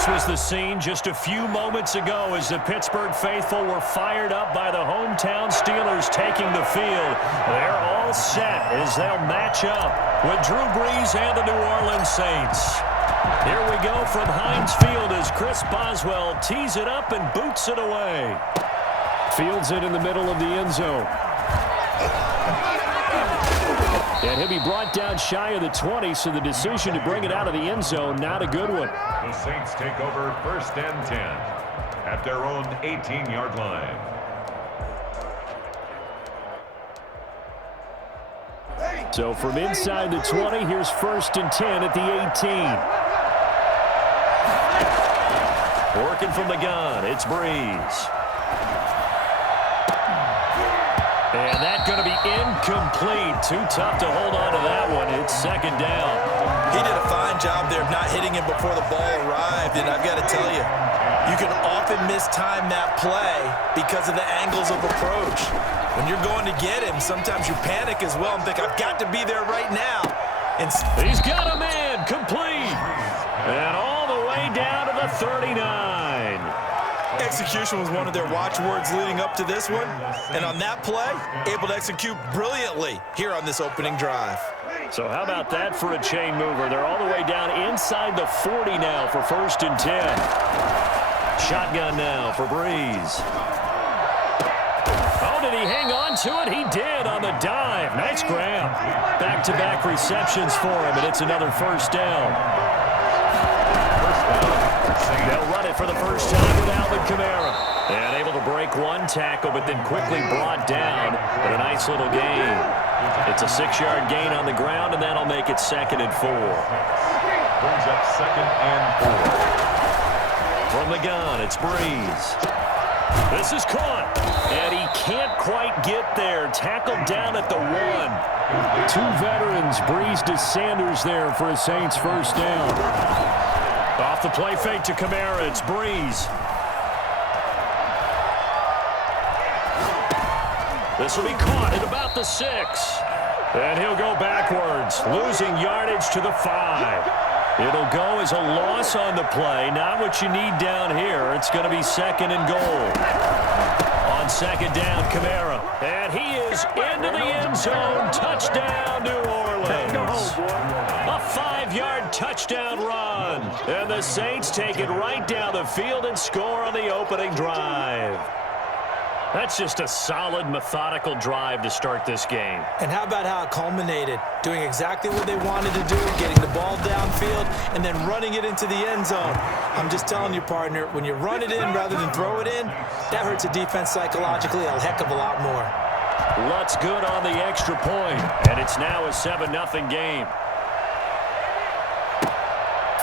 This was the scene just a few moments ago as the Pittsburgh faithful were fired up by the hometown Steelers taking the field. They're all set as they'll match up with Drew Brees and the New Orleans Saints. Here we go from Heinz Field as Chris Boswell tees it up and boots it away. Fields it in the middle of the end zone. And he'll be brought down shy of the 20, so the decision to bring it out of the end zone, not a good one. The Saints take over 1st and 10 at their own 18-yard line. So from inside the 20, here's 1st and 10 at the 18. Working from the gun, it's Brees. And that's going to be incomplete. Too tough to hold on to that one. It's 2nd down. He did a fine job there of not hitting him before the ball arrived. And I've got to tell you, you can often mistime that play because of the angles of approach. When you're going to get him, sometimes you panic as well and think, I've got to be there right now. And he's got a man, complete. And all the way down to the 39. Execution was one of their watchwords leading up to this one. And on that play, able to execute brilliantly here on this opening drive. So how about that for a chain mover? They're all the way down inside the 40 now for 1st and 10. Shotgun now for Brees. Oh, did he hang on to it? He did on the dive. Nice grab. Back-to-back receptions for him, and it's another 1st down. They'll run it for the first time with Alvin Kamara. And able to break one tackle, but then quickly brought down. But a nice little gain. It's a 6-yard gain on the ground, and that'll make it 2nd and 4. Brings up 2nd and 4. From the gun, it's Brees. This is caught. And he can't quite get there. Tackled down at the 1. Two veterans, Brees to Sanders there for a Saints 1st down. Off the play fake to Kamara, it's Brees. This will be caught at about the 6. And he'll go backwards, losing yardage to the 5. It'll go as a loss on the play. Not what you need down here. It's going to be 2nd and goal. On 2nd down, Kamara. And he is into the end zone. Touchdown, New Orleans. A 5-yard touchdown run. And the Saints take it right down the field and score on the opening drive. That's just a solid, methodical drive to start this game. And how about how it culminated? Doing exactly what they wanted to do, getting the ball downfield, and then running it into the end zone. I'm just telling you, partner, when you run it in rather than throw it in, that hurts a defense psychologically a heck of a lot more. Lutz good on the extra point, and it's now a 7-0 game.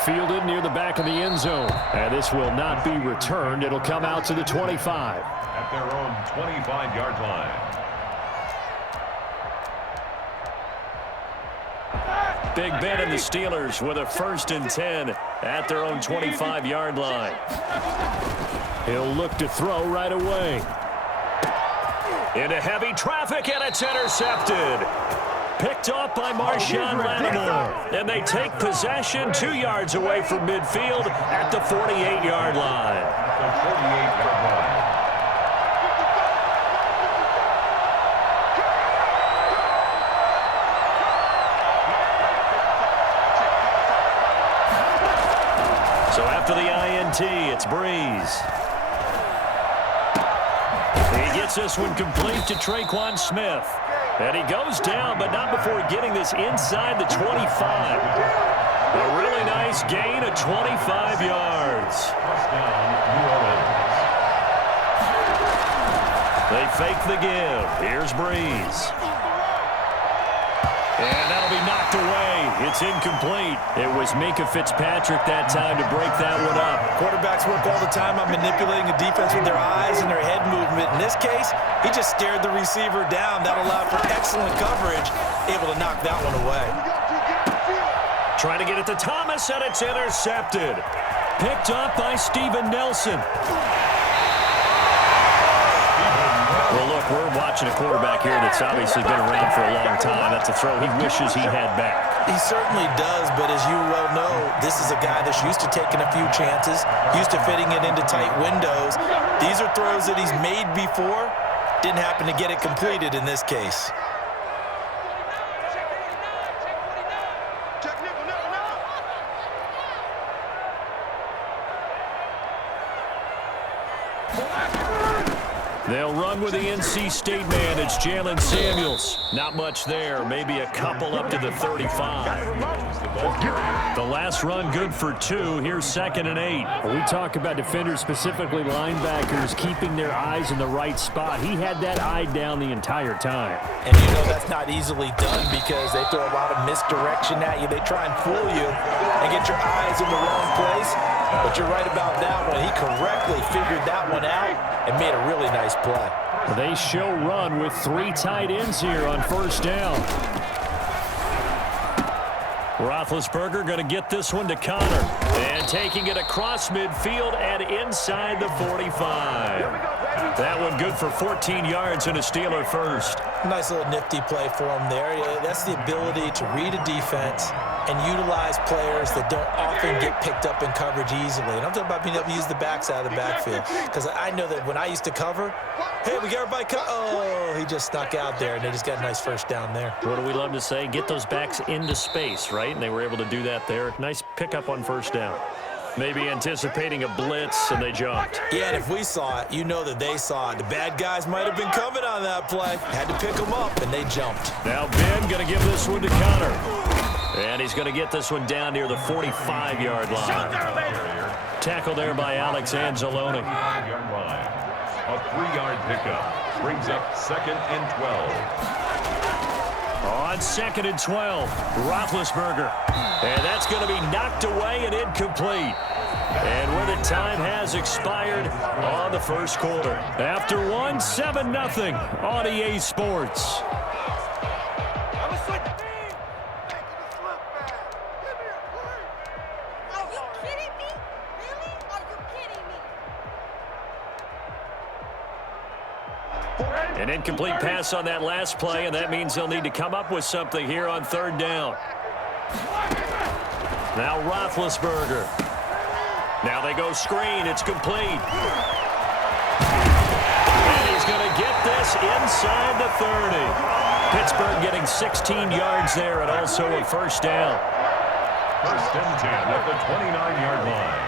Fielded near the back of the end zone. And this will not be returned. It'll come out to the 25. At their own 25-yard line. Big Ben and the Steelers with a 1st and 10 at their own 25-yard line. He'll look to throw right away. Into heavy traffic, and it's intercepted. Picked off by Marshawn Lattimore. And they take possession 2 yards away from midfield at the 48-yard line. The 48-yard line. So after the INT, it's Brees. He gets this one complete to Traquan Smith. And he goes down, but not before getting this inside the 25. A really nice gain of 25 yards. Touchdown, New Orleans. They fake the give. Here's Brees. And that'll be knocked away. It's incomplete. It was Minkah Fitzpatrick that time to break that one up. Quarterbacks work all the time on manipulating a defense with their eyes and their head movement. In this case, he just stared the receiver down. That allowed for excellent coverage, able to knock that one away. Trying to get it to Thomas, and it's intercepted. Picked up by Steven Nelson. Well, look, we're watching a quarterback here that's obviously been around for a long time. That's a throw he wishes he had back. He certainly does, but as you well know, this is a guy that's used to taking a few chances, used to fitting it into tight windows. These are throws that he's made before. Didn't happen to get it completed in this case. They'll run with the NC State man. It's Jalen Samuels. Not much there. Maybe a couple up to the 35. The last run good for 2. Here's 2nd and 8. We talk about defenders, specifically linebackers, keeping their eyes in the right spot. He had that eye down the entire time. And you know that's not easily done because they throw a lot of misdirection at you. They try and fool you and get your eyes in the wrong place. But you're right about that one. He correctly figured that one out and made a really nice play. They show run with 3 tight ends here on 1st down. Roethlisberger going to get this one to Connor. And taking it across midfield and inside the 45. That one good for 14 yards and a Steeler first. Nice little nifty play for him there. That's the ability to read a defense and utilize players that don't often get picked up in coverage easily. And I'm talking about being able to use the backs out of the backfield. Because I know that when I used to cover, hey, we got everybody oh, he just snuck out there, and they just got a nice first down there. What do we love to say? Get those backs into space, right? And they were able to do that there. Nice pickup on 1st down. Maybe anticipating a blitz, and they jumped. Yeah, and if we saw it, you know that they saw it. The bad guys might have been coming on that play. Had to pick them up, and they jumped. Now Ben going to give this one to Connor. And he's going to get this one down near the 45-yard line. Tackle there by Alex Anzalone. 5-yard line. A 3-yard pickup brings up 2nd and 12. On 2nd and 12, Roethlisberger. And that's going to be knocked away and incomplete. And where the time has expired on the 1st quarter. After 7-0 on EA Sports. An incomplete pass on that last play, and that means they'll need to come up with something here on 3rd down. Now Roethlisberger. Now they go screen. It's complete. And he's going to get this inside the 30. Pittsburgh getting 16 yards there and also a 1st down. 1st and 10 at the 29-yard line.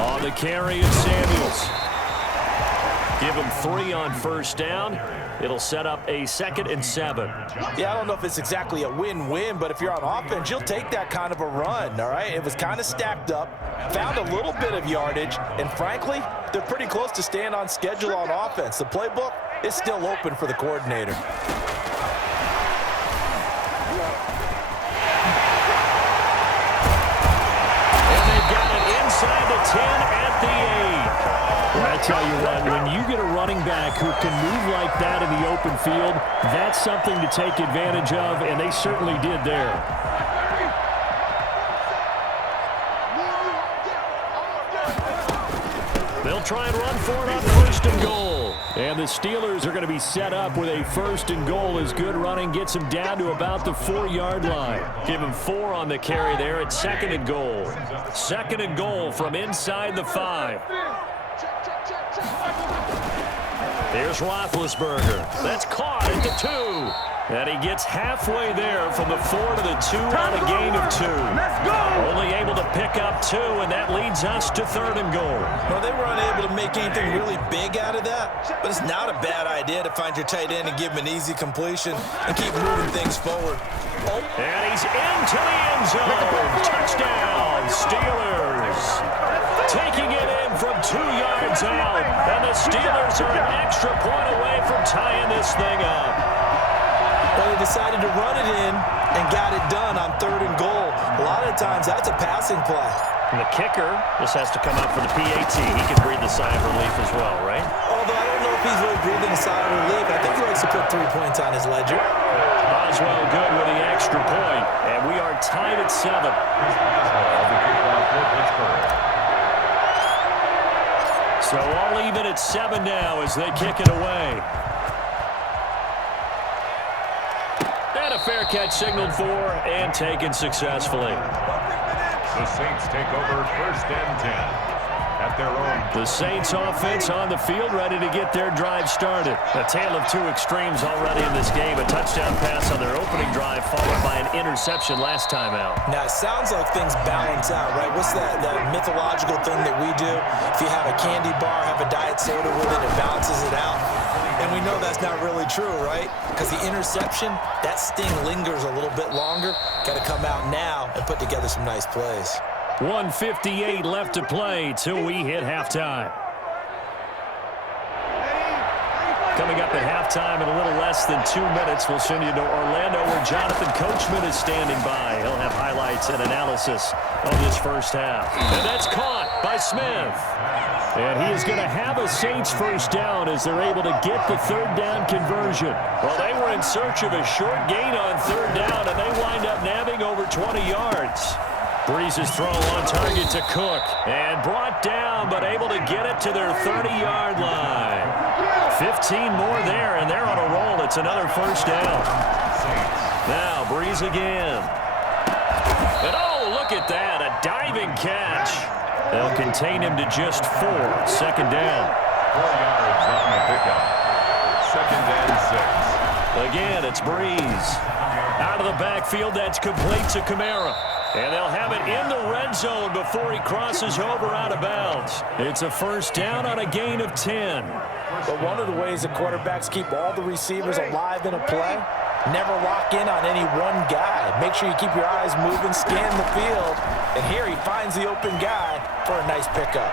On the carry is Samuels. Give him 3 on 1st down. It'll set up a 2nd and 7. Yeah, I don't know if it's exactly a win-win, but if you're on offense, you'll take that kind of a run, all right? It was kind of stacked up, found a little bit of yardage, and frankly, they're pretty close to staying on schedule on offense. The playbook is still open for the coordinator. And they've got it inside the 10 at the 8. Well, I tell you what, when you get a running back who can move like that in the open field, that's something to take advantage of, and they certainly did there. They'll try and run for it on 1st and goal. And the Steelers are going to be set up with a 1st and goal as good running gets them down to about the 4-yard line. Give him 4 on the carry there at 2nd and goal. 2nd and goal from inside the 5. Here's Roethlisberger. That's caught at the 2. And he gets halfway there from the 4 to the 2 on a gain of 2. Let's go! Only able to pick up 2, and that leads us to 3rd and goal. Well, they were unable to make anything really big out of that, but it's not a bad idea to find your tight end and give him an easy completion and keep moving things forward. Oh. And he's into the end zone. Touchdown, Steelers. Taking it in from 2 yards out, and the Steelers are an extra point away from tying this thing up. Well, they decided to run it in and got it done on 3rd and goal. A lot of times, that's a passing play. And the kicker just has to come out for the PAT. He can breathe a sigh of relief as well, right? Although I don't know if he's really breathing a sigh of relief. I think he likes to put 3 points on his ledger. Boswell good with the extra point, and we are tied at 7. So all even at 7 now as they kick it away. And a fair catch signaled for and taken successfully. The Saints take over 1st and 10. At their own. The Saints offense on the field, ready to get their drive started. A tale of two extremes already in this game. A touchdown pass on their opening drive, followed by an interception last time out. Now, it sounds like things balance out, right? What's that mythological thing that we do? If you have a candy bar, have a diet soda with it, it balances it out. And we know that's not really true, right? Because the interception, that sting lingers a little bit longer. Got to come out now and put together some nice plays. 1:58 left to play till we hit halftime. Coming up at halftime in a little less than 2 minutes, we'll send you to Orlando where Jonathan Coachman is standing by. He'll have highlights and analysis of this first half. And that's caught by Smith. And he is going to have a Saints first down as they're able to get the third down conversion. Well, they were in search of a short gain on third down, and they wind up nabbing over 20 yards. Breeze's throw on target to Cook. And brought down, but able to get it to their 30-yard line. 15 more there, and they're on a roll. It's another first down. Now, Breeze again. And oh, look at that, a diving catch. They'll contain him to just 4. Second down. 4 yards on the pickup. 2nd and 6. Again, it's Breeze. Out of the backfield, that's complete to Kamara. And they'll have it in the red zone before he crosses over out of bounds. It's a first down on a gain of 10. But one of the ways that quarterbacks keep all the receivers alive in a play, never lock in on any one guy. Make sure you keep your eyes moving, scan the field. And here he finds the open guy for a nice pickup.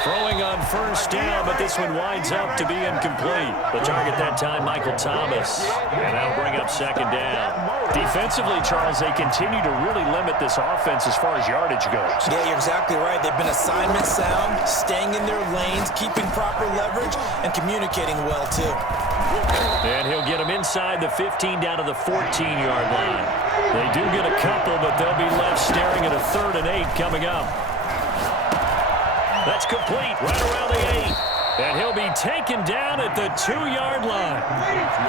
Throwing on first down, but this one winds up to be incomplete. The target that time, Michael Thomas. And that'll bring up second down. Defensively, Charles, they continue to really limit this offense as far as yardage goes. Yeah, you're exactly right. They've been assignment sound, staying in their lanes, keeping proper leverage, and communicating well, too. And he'll get him inside the 15 down to the 14-yard line. They do get a couple, but they'll be left staring at a 3rd and 8 coming up. That's complete right around the 8. And he'll be taken down at the 2-yard line.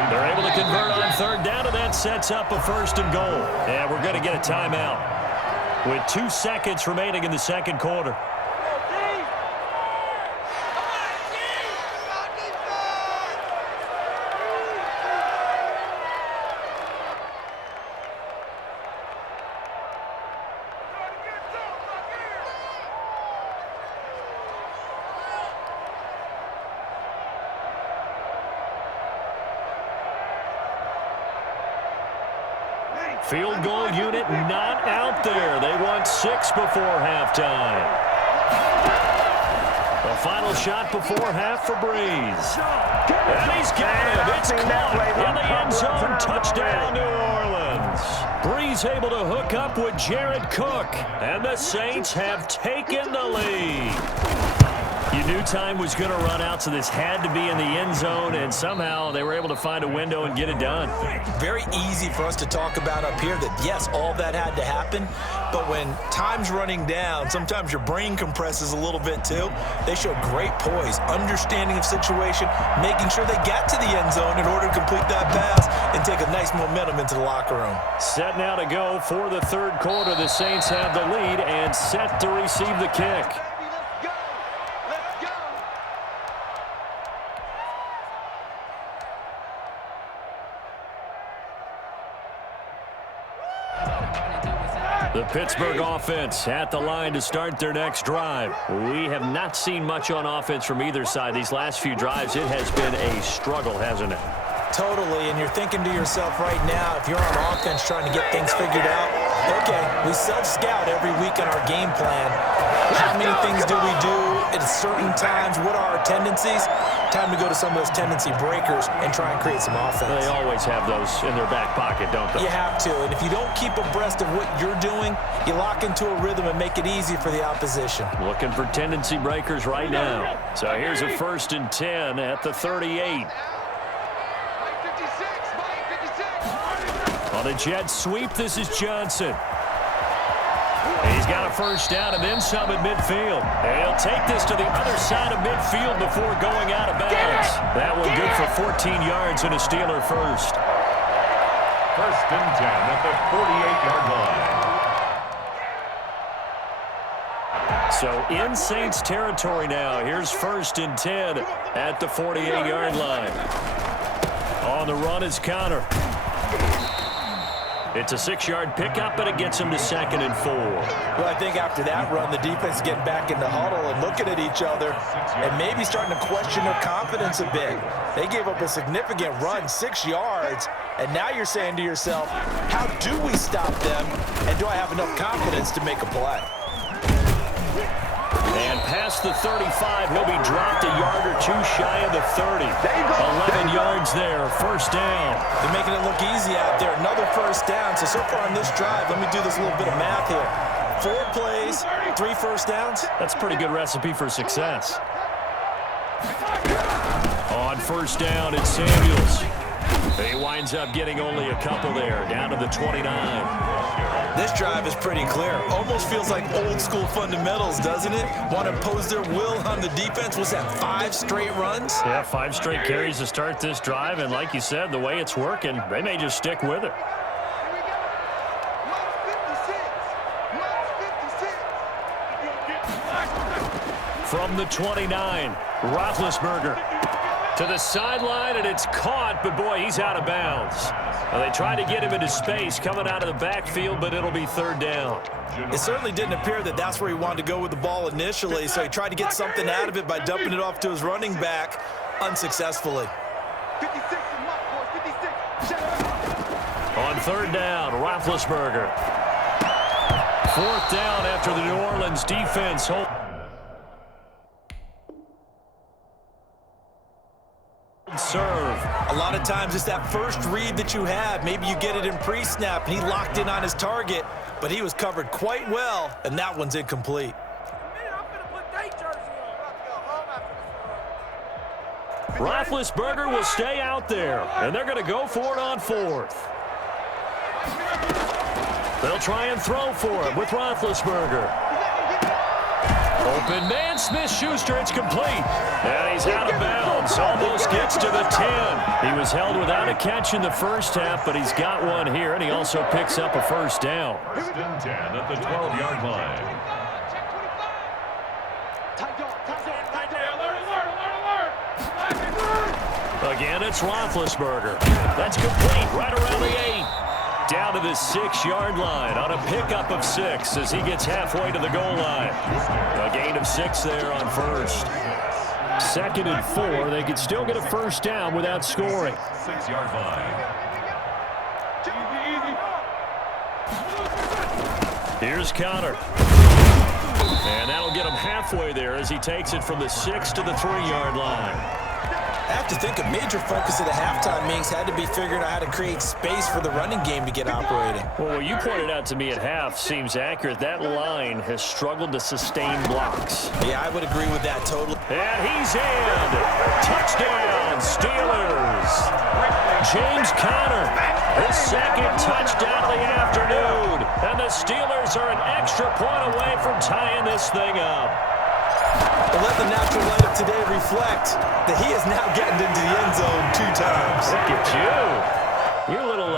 They're able to convert on third down, and that sets up a 1st and goal. And we're going to get a timeout with 2 seconds remaining in the second quarter. Field goal unit not out there. They want 6 before halftime. A final shot before half for Breeze. And he's got him. It's caught in the end zone. Touchdown, New Orleans. Breeze able to hook up with Jared Cook. And the Saints have taken the lead. You knew time was going to run out, so this had to be in the end zone, and somehow they were able to find a window and get it done. Very easy for us to talk about up here that, yes, all that had to happen, but when time's running down, sometimes your brain compresses a little bit too. They showed great poise, understanding of situation, making sure they got to the end zone in order to complete that pass and take a nice momentum into the locker room. Set now to go for the third quarter. The Saints have the lead and set to receive the kick. The Pittsburgh offense at the line to start their next drive. We have not seen much on offense from either side. These last few drives, it has been a struggle, hasn't it? Totally, and you're thinking to yourself right now, if you're on offense trying to get things figured out, okay, we self-scout every week in our game plan. How many things do we do at certain times? What are our tendencies? Time to go to some of those tendency breakers and try and create some offense. They always have those in their back pocket, don't they? You have to, and if you don't keep abreast of what you're doing, you lock into a rhythm and make it easy for the opposition. Looking for tendency breakers right now. So here's a 1st and 10 at the 38. On a jet sweep, this is Johnson. He's got a first down and then some at midfield. And he'll take this to the other side of midfield before going out of bounds. That one good for 14 yards and a Steeler first. First and 10 at the 48-yard line. So in Saints territory now. Here's first and 10 at the 48-yard line. On the run is Connor. It's a 6-yard pickup, and it gets him to 2nd and 4. Well, I think after that run, the defense is getting back in the huddle and looking at each other and maybe starting to question their confidence a bit. They gave up a significant run, 6 yards, and now you're saying to yourself, how do we stop them, and do I have enough confidence to make a play? And past the 35, he'll be dropped a yard or two shy of the 30. 11 yards there, first down. They're making it look easy out there. Another first down. So far on this drive, let me do this little bit of math here. 4 plays, 3 first downs. That's a pretty good recipe for success. On first down, it's Samuels. He winds up getting only a couple there, down to the 29. This drive is pretty clear. Almost feels like old school fundamentals, doesn't it? Want to impose their will on the defense. Was that 5 straight runs? Yeah, 5 straight carries to start this drive, and like you said, the way it's working, they may just stick with it. From the 29, Roethlisberger to the sideline, and it's caught, but boy, he's out of bounds. Well, they tried to get him into space coming out of the backfield, but it'll be 3rd down. It certainly didn't appear that that's where he wanted to go with the ball initially, so he tried to get something out of it by dumping it off to his running back unsuccessfully. On 3rd down, Roethlisberger. 4th down after the New Orleans defense holds. Serve. A lot of times it's that first read that you have. Maybe you get it in pre-snap, and he locked in on his target, but he was covered quite well, and that one's incomplete. Roethlisberger will stay out there, and they're going to go for it on 4th. They'll try and throw for him with Roethlisberger. Open man, Smith-Schuster, it's complete. And he's out of bounds, almost gets to the 10. He was held without a catch in the first half, but he's got one here, and he also picks up a first down. First and 10 at the 12-yard line. Again, it's Roethlisberger. That's complete right around the 8. Down to the 6-yard line on a pickup of 6 as he gets halfway to the goal line. A gain of 6 there on first. 2nd and 4. They could still get a first down without scoring. 6-yard line. Here's Connor. And that'll get him halfway there as he takes it from the 6 to the 3-yard line. I have to think a major focus of the halftime meetings had to be figuring out how to create space for the running game to get operating. Well, what you pointed out to me at half seems accurate. That line has struggled to sustain blocks. Yeah, I would agree with that totally. And he's in. Touchdown, Steelers. James Conner, his 2nd touchdown of the afternoon. And the Steelers are an extra point away from tying this thing up. But let the natural light of today reflect that he is now getting into the end zone 2 times. Look at you. You're a little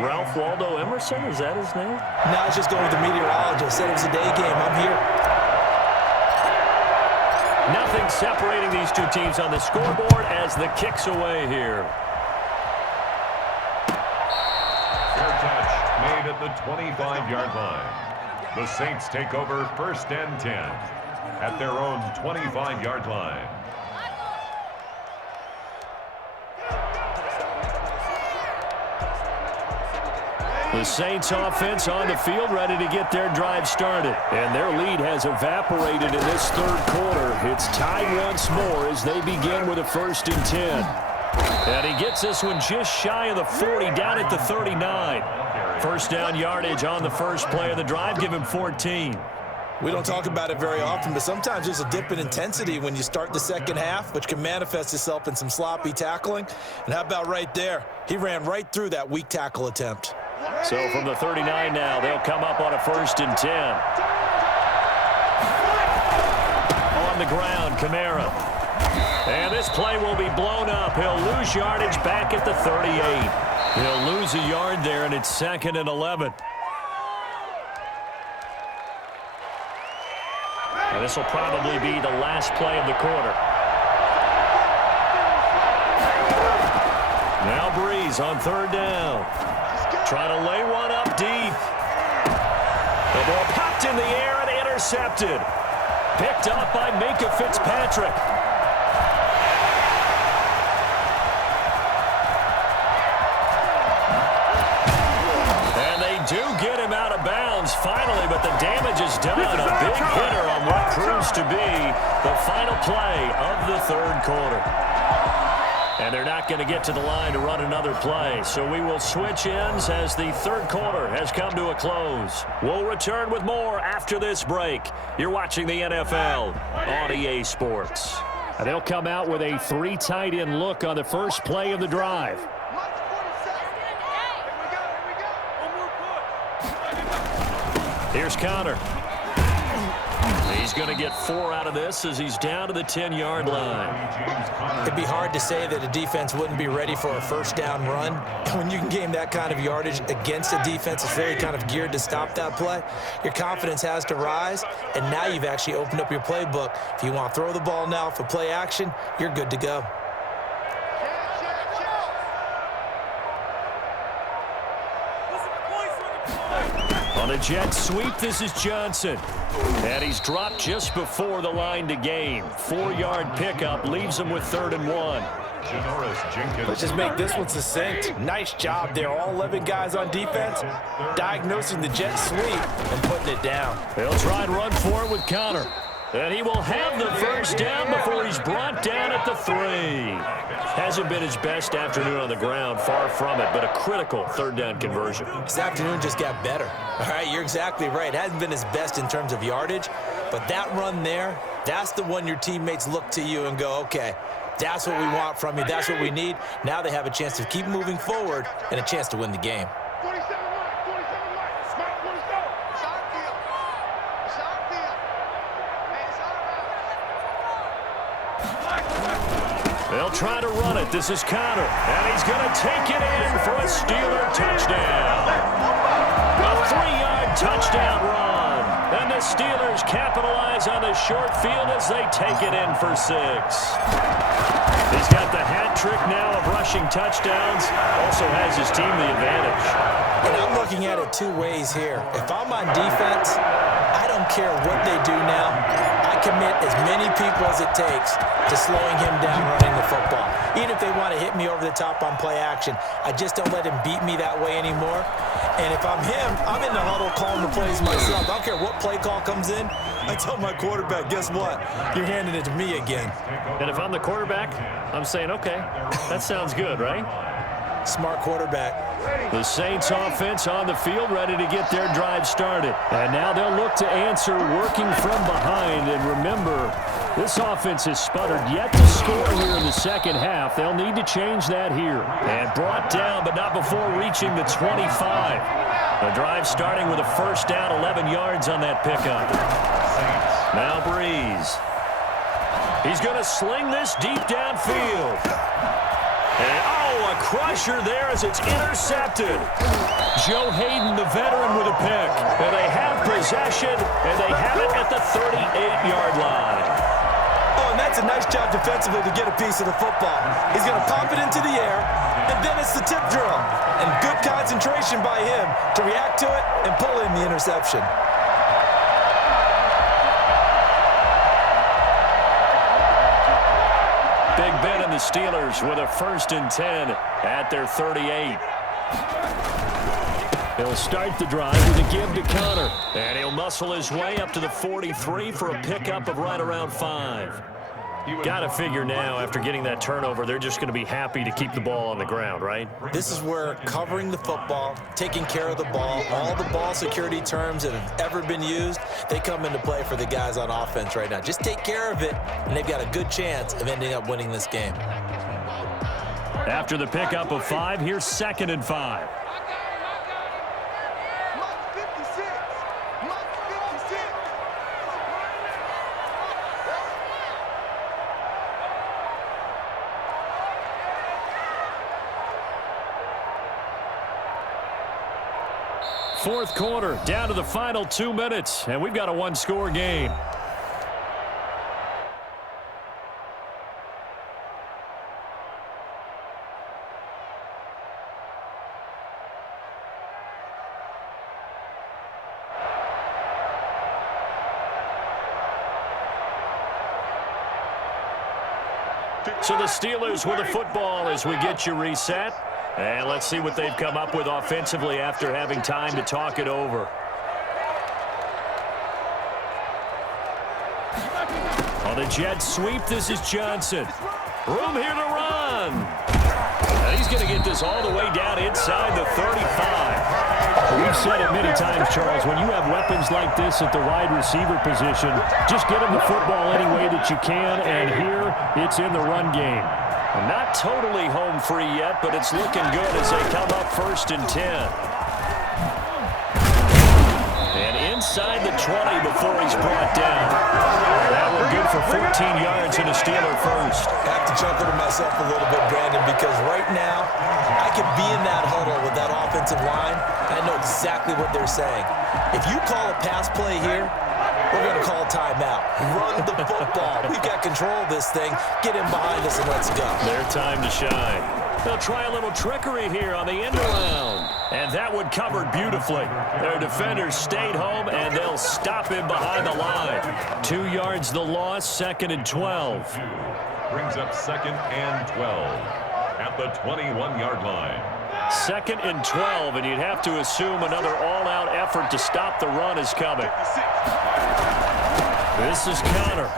Ralph Waldo Emerson, is that his name? No, I was just going with the meteorologist. Said it was a day game. I'm here. Nothing separating these two teams on the scoreboard as the kick's away here. Fair catch made at the 25-yard line. The Saints take over first and 10 at their own 25-yard line. The Saints offense on the field ready to get their drive started. And their lead has evaporated in this 3rd quarter. It's tied once more as they begin with a 1st and 10. And he gets this one just shy of the 40, down at the 39. First down yardage on the first play of the drive, give him 14. We don't talk about it very often, but sometimes there's a dip in intensity when you start the second half, which can manifest itself in some sloppy tackling. And how about right there? He ran right through that weak tackle attempt. So from the 39 now, they'll come up on a 1st and 10. On the ground, Kamara. And this play will be blown up. He'll lose yardage back at the 38. He'll lose a yard there, and it's 2nd and 11. And this will probably be the last play of the quarter. Now Breeze on 3rd down. Trying to lay one up deep. The ball popped in the air and intercepted. Picked up by Minkah Fitzpatrick. And they do get him out of bounds finally, but the damage is done. A big hitter on what proves to be the final play of the 3rd quarter. And they're not going to get to the line to run another play. So we will switch ends as the 3rd quarter has come to a close. We'll return with more after this break. You're watching the NFL on EA Sports. And they'll come out with a 3 tight end look on the first play of the drive. Here's Connor. He's going to get 4 out of this as he's down to the 10-yard line. It'd be hard to say that a defense wouldn't be ready for a 1st down run. When you can gain that kind of yardage against a defense that's really kind of geared to stop that play, your confidence has to rise, and now you've actually opened up your playbook. If you want to throw the ball now for play action, you're good to go. On a jet sweep, this is Johnson. And he's dropped just before the line to gain. 4-yard pickup leaves him with 3rd and 1. Let's just make this one succinct. Nice job there. All 11 guys on defense diagnosing the jet sweep and putting it down. He'll try and run for it with Connor. And he will have the 1st down before he's brought down at the 3. Hasn't been his best afternoon on the ground, far from it, but a critical 3rd down conversion. This afternoon just got better. All right, you're exactly right. It hasn't been his best in terms of yardage, but that run there, that's the one your teammates look to you and go, okay, that's what we want from you. That's what we need. Now they have a chance to keep moving forward and a chance to win the game. They'll try to run it. This is Connor. And he's going to take it in for a Steeler touchdown. A 3-yard touchdown run. And the Steelers capitalize on the short field as they take it in for 6. He's got the hat trick now of rushing touchdowns. Also has his team the advantage. And I'm looking at it 2 ways here. If I'm on defense, I don't care what they do now. I commit as many people as it takes to slowing him down running the football. Even if they want to hit me over the top on play action, I just don't let him beat me that way anymore. And if I'm him, I'm in the huddle calling the plays myself. I don't care what play call comes in. I tell my quarterback, guess what? You're handing it to me again. And if I'm the quarterback, I'm saying, okay, that sounds good, right? Smart quarterback. The Saints offense on the field, ready to get their drive started. And now they'll look to answer working from behind. And remember, this offense has sputtered yet to score here in the 2nd half. They'll need to change that here. And brought down, but not before reaching the 25. The drive starting with a 1st down, 11 yards on that pickup. Now Breeze. He's going to sling this deep downfield. And, a crusher there as it's intercepted. Joe Hayden, the veteran, with a pick. And they have possession, and they have it at the 38-yard line. Oh, and that's a nice job defensively to get a piece of the football. He's going to pop it into the air, and then it's the tip drill. And good concentration by him to react to it and pull in the interception. Big Ben and the Steelers with a 1st and 10 at their 38. He'll start the drive with a give to Connor. And he'll muscle his way up to the 43 for a pickup of right around 5. Got to figure now, after getting that turnover, they're just going to be happy to keep the ball on the ground, right? This is where covering the football, taking care of the ball, all the ball security terms that have ever been used, they come into play for the guys on offense right now. Just take care of it, and they've got a good chance of ending up winning this game. After the pickup of 5, here's 2nd and 5. fourth quarter, down to the final 2 minutes, and we've got a one-score game. So the Steelers with the football as we get you reset. And let's see what they've come up with offensively after having time to talk it over. On the jet sweep, this is Johnson. Room here to run. And he's going to get this all the way down inside the 35. We've said it many times, Charles, when you have weapons like this at the wide receiver position, just get them the football any way that you can, and here it's in the run game. Not totally home free yet, but it's looking good as they come up 1st and 10. And inside the 20 before he's brought down. That one good for 14 yards and a Steeler first. I have to chuckle to myself a little bit, Brandon, because right now I could be in that huddle with that offensive line. I know exactly what they're saying. If you call a pass play here, we're going to call a timeout. Run the football. We've got control of this thing. Get him behind us and let's go. Their time to shine. They'll try a little trickery here on the end around. And that one covered beautifully. Their defenders stayed home, and they'll stop him behind the line. 2 yards the loss, 2nd and 12. Brings up 2nd and 12 at the 21-yard line. 2nd and 12, and you'd have to assume another all-out effort to stop the run is coming. This is Connor.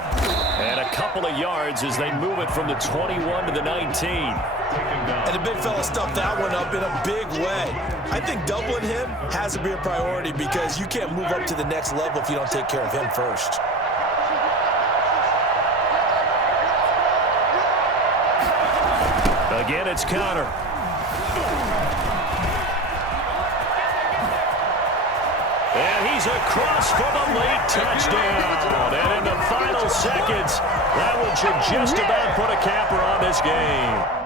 And a couple of yards as they move it from the 21 to the 19. And the big fella stuffed that one up in a big way. I think doubling him has to be a priority because you can't move up to the next level if you don't take care of him first. Again, it's Connor. And he's across for the late touchdown. And in the final seconds, that one should just about put a capper on this game.